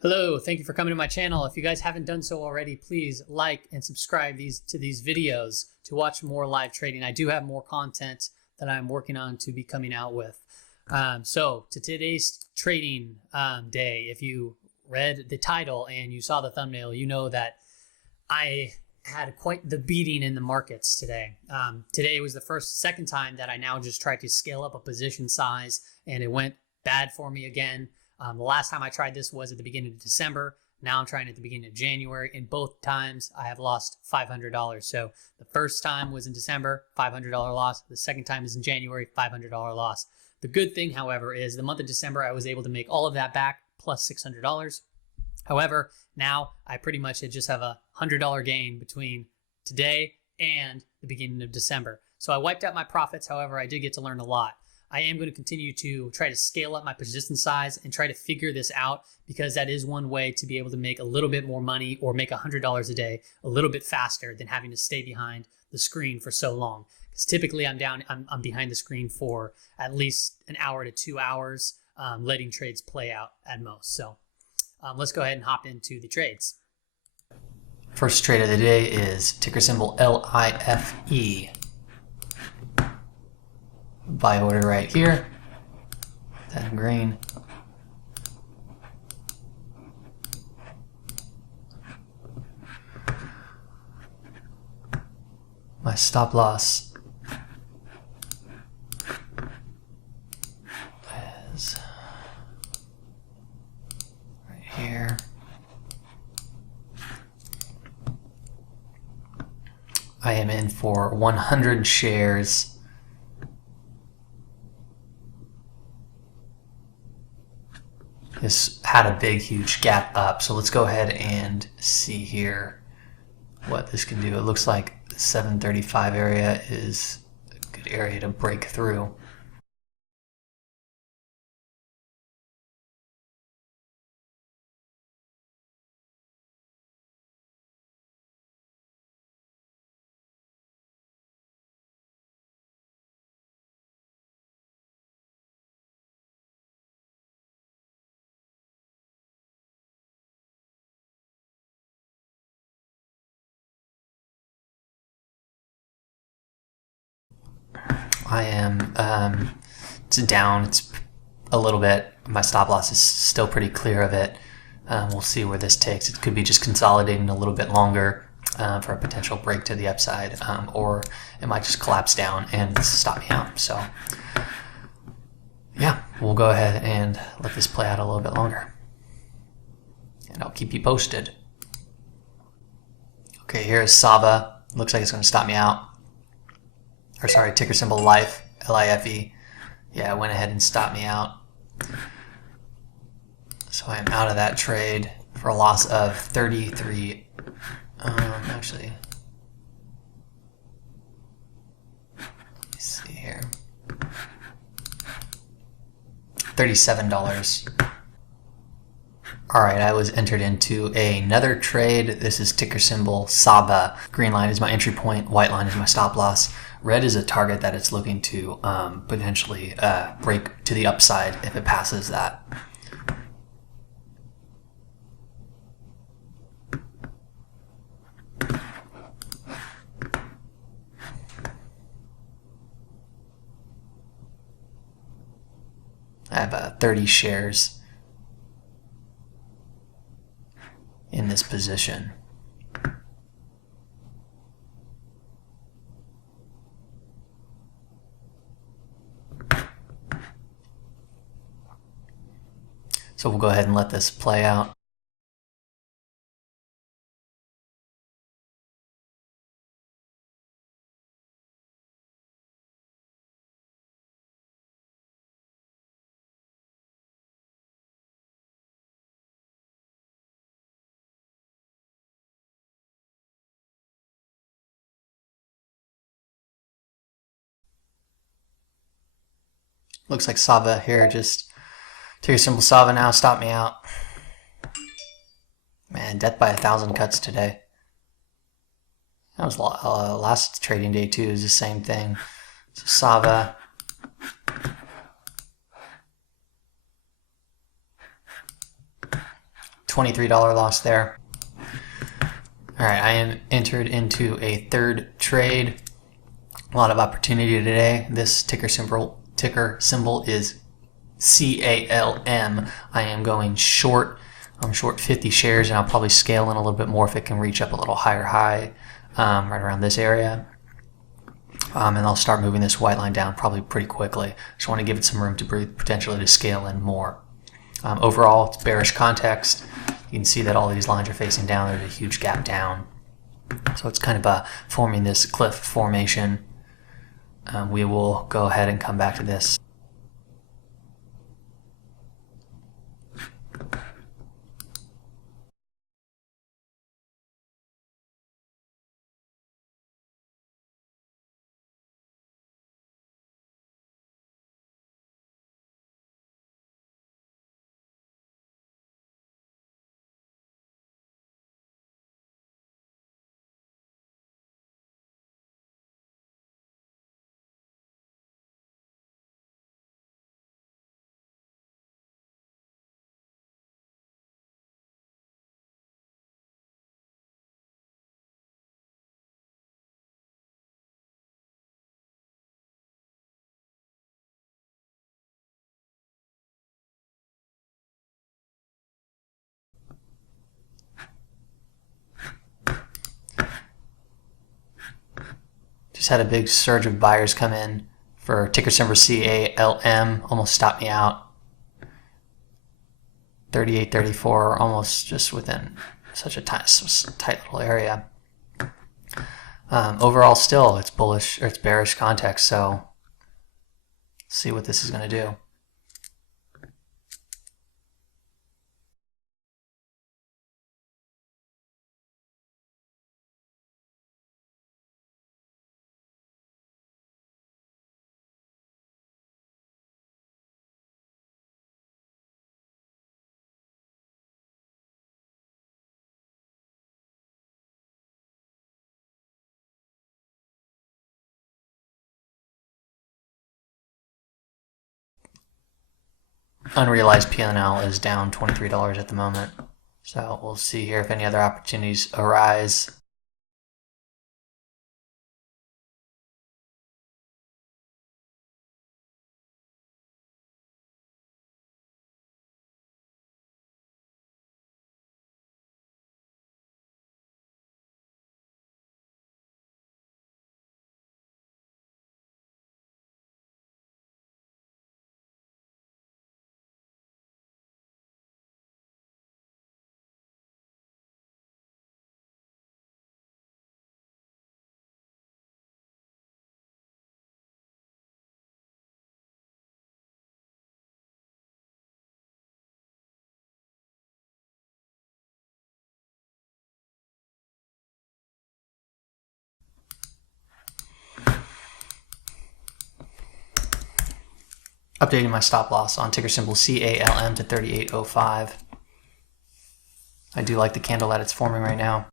Hello, thank you for coming to my channel. If you guys haven't done so already, please like and subscribe to these videos to watch more live trading. I do have more content that I'm working on to be coming out with. So to today's trading day, if you read the title and you saw the thumbnail, you know that I had quite the beating in the markets today. Today was the second time that I now just tried to scale up a position size and it went bad for me again. The last time I tried this was at the beginning of December. Now I'm trying at the beginning of January. In both times, I have lost $500. So the first time was in December, $500 loss. The second time is in January, $500 loss. The good thing, however, is the month of December, I was able to make all of that back plus $600. However, now I pretty much just have a $100 gain between today and the beginning of December. So I wiped out my profits. However, I did get to learn a lot. I am going to continue to try to scale up my position size and try to figure this out, because that is one way to be able to make a little bit more money or make $100 a day a little bit faster than having to stay behind the screen for so long. Because typically I'm behind the screen for at least an hour to 2 hours, letting trades play out at most. So let's go ahead and hop into the trades. First trade of the day is ticker symbol LIFE. Buy order right here, that green. My stop loss is right here. I am in for 100 shares. This had a big, huge gap up. So let's go ahead and see here what this can do. It looks like the 735 area is a good area to break through. I am, it's down, it's a little bit. My stop loss is still pretty clear of it. We'll see where this takes. It could be just consolidating a little bit longer for a potential break to the upside, or it might just collapse down and stop me out. So yeah, we'll go ahead and let this play out a little bit longer. And I'll keep you posted. Okay, here's Sava. Looks like it's going to stop me out. Or sorry, ticker symbol LIFE, L-I-F-E. Yeah, it went ahead and stopped me out. So I am out of that trade for a loss of 33. Actually, let me see here. $37. All right, I was entered into another trade. This is ticker symbol SABA. Green line is my entry point, white line is my stop loss. Red is a target that it's looking to potentially break to the upside if it passes that. I have 30 shares in this position. So we'll go ahead and let this play out. Looks like Sava here, just ticker symbol Sava now, stop me out. Man, death by 1,000 cuts today. That was last trading day too, is the same thing. So Sava. $23 loss there. All right, I am entered into a third trade. A lot of opportunity today. This ticker symbol is CALM. I am going short. I'm short 50 shares, and I'll probably scale in a little bit more if it can reach up a little higher high, right around this area. And I'll start moving this white line down probably pretty quickly. Just want to give it some room to breathe, potentially to scale in more. Overall, it's bearish context. You can see that all these lines are facing down. There's a huge gap down. So it's kind of forming this cliff formation. We will go ahead and come back to this. Just had a big surge of buyers come in for ticker symbol CALM. Almost stopped me out. 38.34, almost just within such a tight little area. Overall, still it's bullish, or it's bearish context. So see what this is going to do. Unrealized P&L is down $23 at the moment. So we'll see here if any other opportunities arise. Updating my stop loss on ticker symbol CALM to 38.05. I do like the candle that it's forming right now.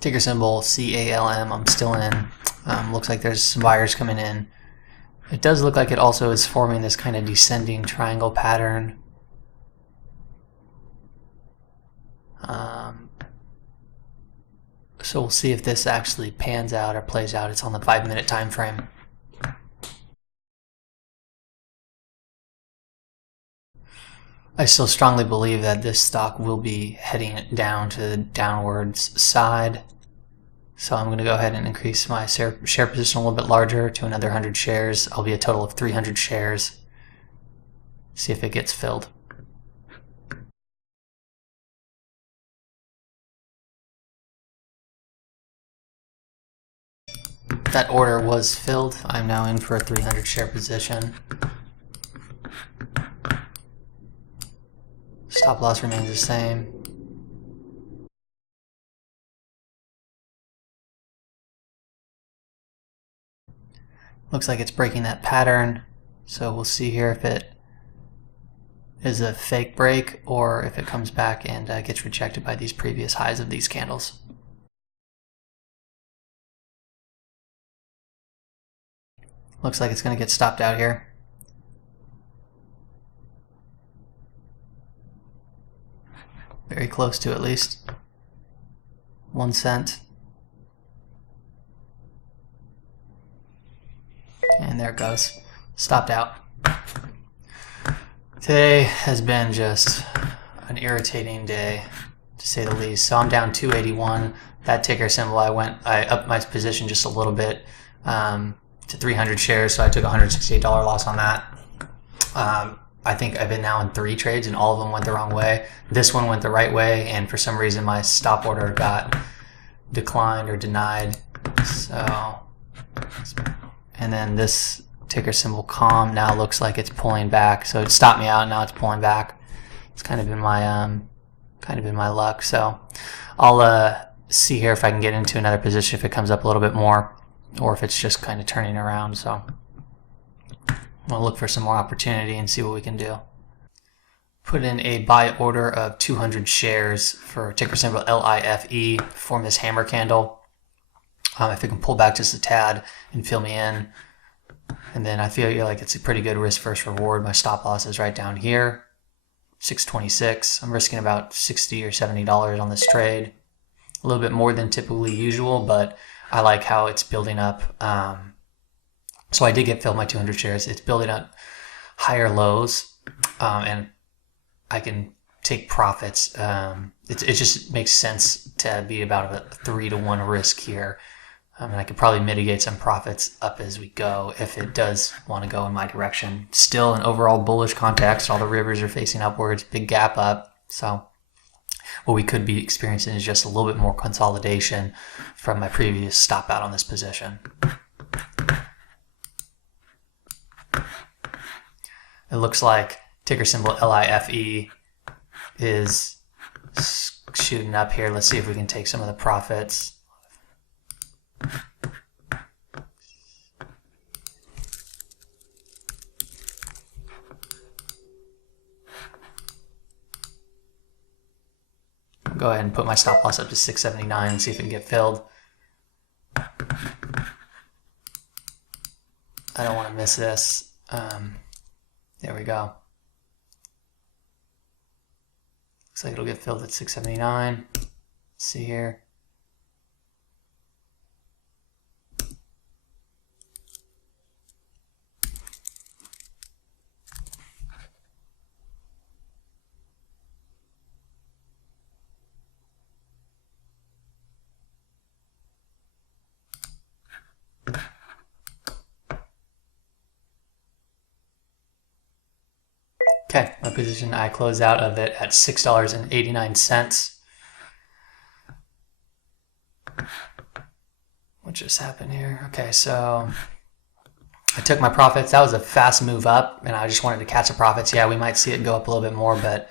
Ticker symbol CALM, I'm still in. Looks like there's some buyers coming in. It does look like it also is forming this kind of descending triangle pattern. So we'll see if this actually pans out or plays out. It's on the 5-minute time frame. I still strongly believe that this stock will be heading down to the downwards side. So I'm going to go ahead and increase my share position a little bit larger to another 100 shares. I'll be a total of 300 shares. See if it gets filled. That order was filled. I'm now in for a 300 share position. Stop loss remains the same. Looks like it's breaking that pattern, so we'll see here if it is a fake break or if it comes back and gets rejected by these previous highs of these candles. Looks like it's going to get stopped out here. Very close to, at least 1 cent. And there it goes. Stopped out. Today has been just an irritating day, to say the least. So I'm down 281. That ticker symbol, I upped my position just a little bit to 300 shares, so I took a $168 loss on that. I think I've been now in 3 trades, and all of them went the wrong way. This one went the right way, and for some reason my stop order got declined or denied. So, and then this ticker symbol CALM now looks like it's pulling back. So it stopped me out, and now it's pulling back. It's kind of been my luck. So I'll see here if I can get into another position if it comes up a little bit more, or if it's just kind of turning around. So we'll look for some more opportunity and see what we can do. Put in a buy order of 200 shares for ticker symbol LIFE, form this hammer candle. If it can pull back just a tad and fill me in, and then I feel like it's a pretty good risk versus reward. My stop loss is right down here, 626. I'm risking about $60 or $70 on this trade. A little bit more than typically usual, but I like how it's building up. So I did get filled my 200 shares. It's building up higher lows, and I can take profits. It just makes sense to be about a 3-to-1 risk here. And I could probably mitigate some profits up as we go if it does want to go in my direction. Still an overall bullish context. All the rivers are facing upwards, big gap up. So what we could be experiencing is just a little bit more consolidation from my previous stop out on this position. It looks like ticker symbol LIFE is shooting up here. Let's see if we can take some of the profits. I'll go ahead and put my stop loss up to 679 and see if it can get filled. I don't want to miss this. There we go. Looks like it'll get filled at 679. Let's see here. Okay, my position, I close out of it at $6.89. What just happened here? Okay, so I took my profits. That was a fast move up, and I just wanted to catch the profits. Yeah, we might see it go up a little bit more, but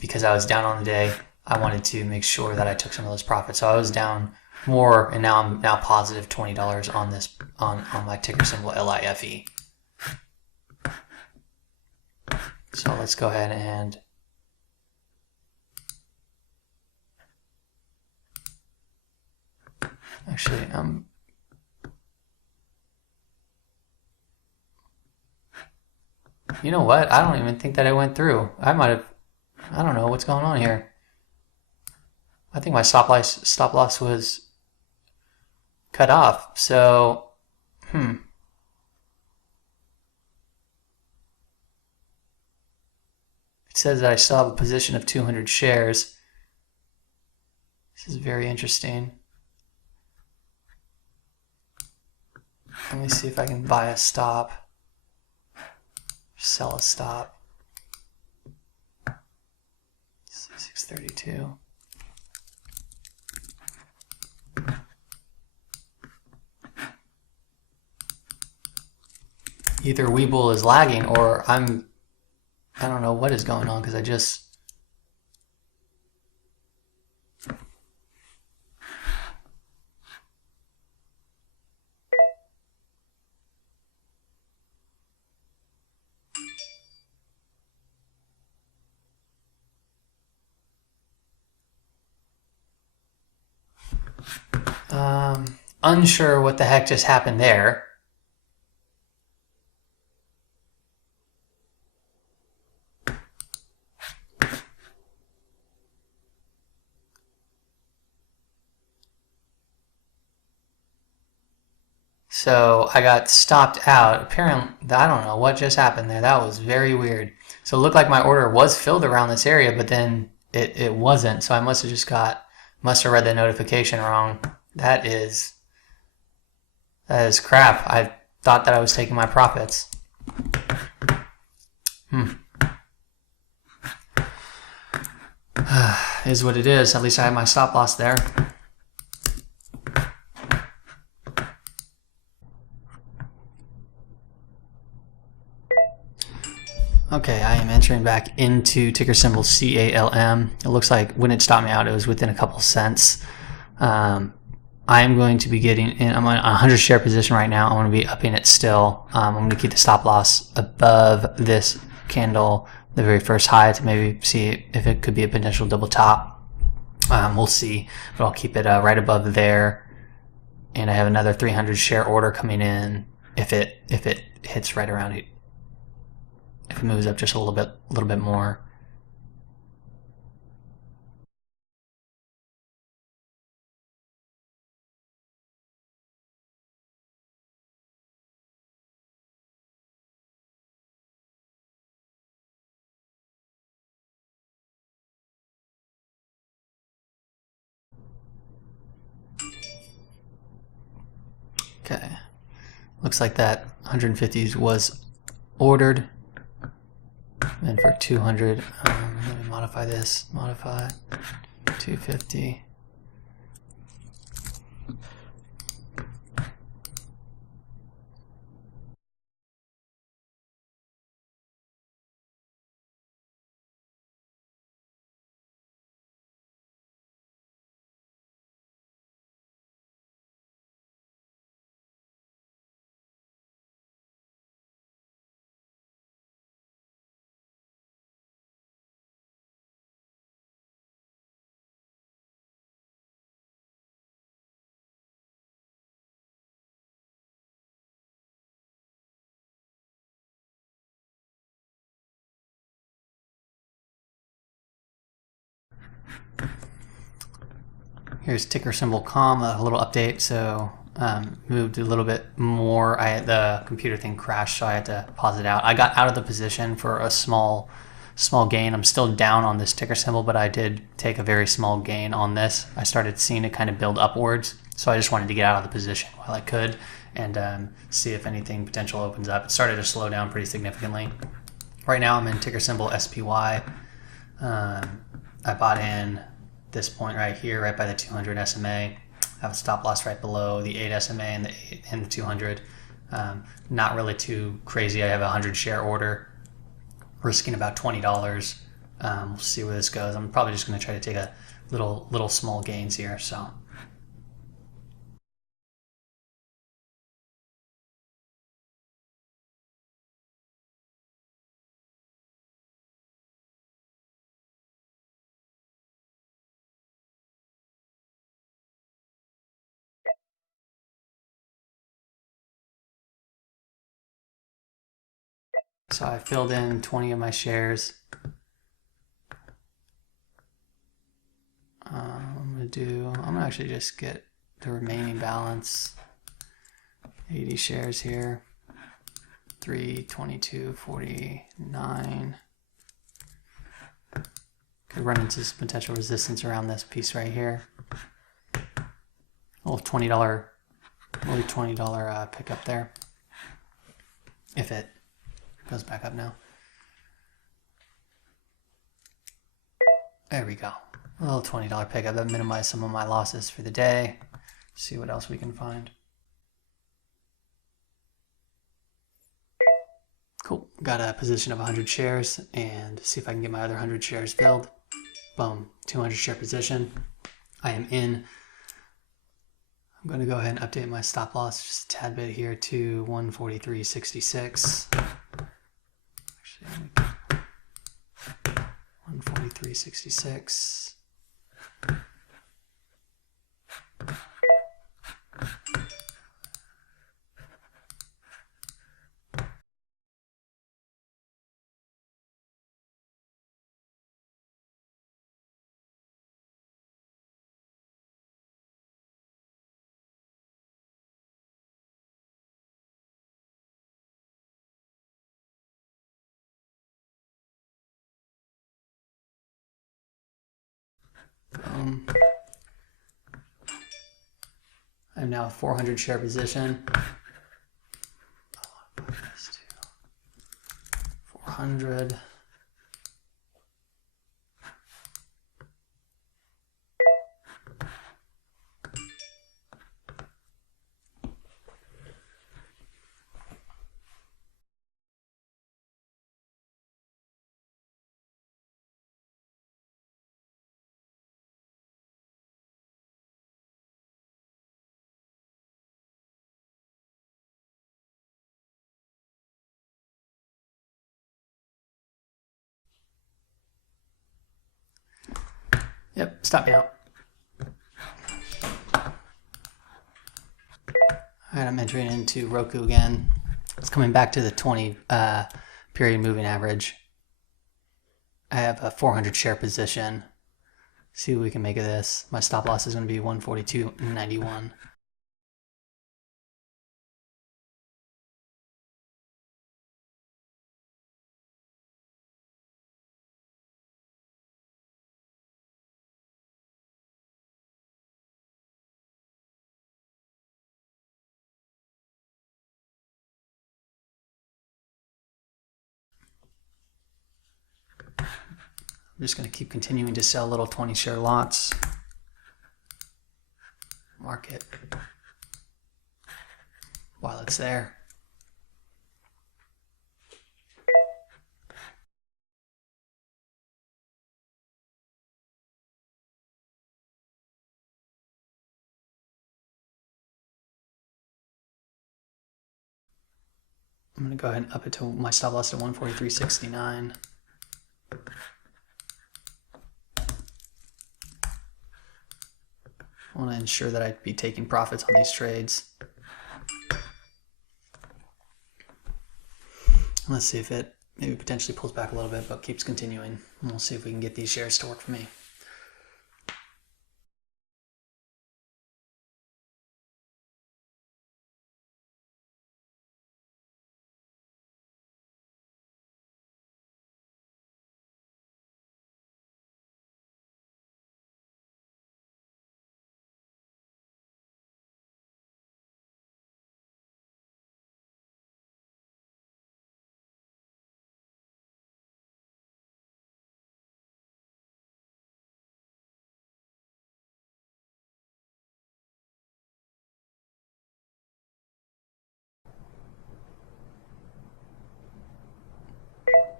because I was down on the day, I wanted to make sure that I took some of those profits. So I was down more, and now I'm positive $20 on this on my ticker symbol LIFE. So let's go ahead and actually you know what? I don't even think that it went through. I don't know what's going on here. I think my stop loss was cut off. So, It says that I still have a position of 200 shares. This is very interesting. Let me see if I can buy a stop, sell a stop. 632. Either Webull is lagging or I don't know what is going on, because I just Unsure what the heck just happened there. So I got stopped out. Apparently, I don't know what just happened there. That was very weird. So it looked like my order was filled around this area, but then it wasn't. So I must have read the notification wrong. That is crap. I thought that I was taking my profits. Is what it is. At least I have my stop loss there. Okay, I am entering back into ticker symbol CALM. It looks like when it stopped me out, it was within a couple cents. I am going to be getting in. I'm on a 100 share position right now. I'm going to be upping it still. I'm going to keep the stop loss above this candle, the very first high, to maybe see if it could be a potential double top. We'll see, but I'll keep it right above there. And I have another 300 share order coming in if it hits right around it. If it moves up just a little bit more. Okay, looks like that 150s was ordered. And for 200, let me modify this. Modify 250. Here's ticker symbol COM, a little update. So moved a little bit more. The computer thing crashed, so I had to pause it out. I got out of the position for a small gain. I'm still down on this ticker symbol, but I did take a very small gain on this. I started seeing it kind of build upwards, so I just wanted to get out of the position while I could and see if anything potential opens up. It started to slow down pretty significantly. Right now I'm in ticker symbol SPY. I bought in this point right here, right by the 200 SMA. I have a stop loss right below the 8 SMA and the 200. Not really too crazy. I have a 100 share order, risking about $20. We'll see where this goes. I'm probably just going to try to take a little small gains here. So I filled in 20 of my shares. I'm gonna actually just get the remaining balance. 80 shares here. 322.49. Could run into some potential resistance around this piece right here. A little $20 pickup there. If it goes back up now. There we go. A little $20 pickup. That minimized some of my losses for the day. See what else we can find. Cool. Got a position of 100 shares and see if I can get my other 100 shares filled. Boom. 200 share position. I am in. I'm going to go ahead and update my stop loss just a tad bit here to 143.66. Actually, 143.66. I have now a 400 share position. 400. Yep, stop me out. All right, I'm entering into Roku again. It's coming back to the 20 period moving average. I have a 400 share position. See what we can make of this. My stop loss is going to be 142.91. I'm just going to keep continuing to sell little 20 share lots. Mark it while it's there. I'm going to go ahead and up it to my stop loss to 143.69. I want to ensure that I'd be taking profits on these trades. Let's see if it maybe potentially pulls back a little bit, but keeps continuing. And we'll see if we can get these shares to work for me.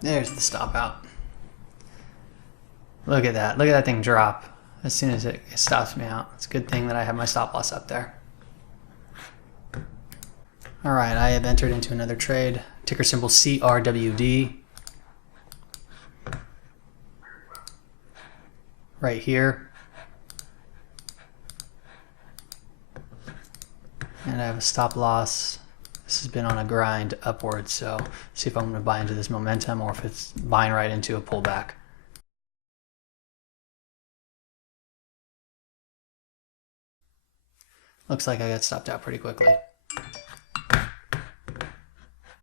There's the stop out. Look at that. Look at that thing drop as soon as it stops me out. It's a good thing that I have my stop loss up there. All right, I have entered into another trade. Ticker symbol CRWD. Right here. And I have a stop loss. This has been on a grind upwards, so see if I'm going to buy into this momentum or if it's buying right into a pullback. Looks like I got stopped out pretty quickly.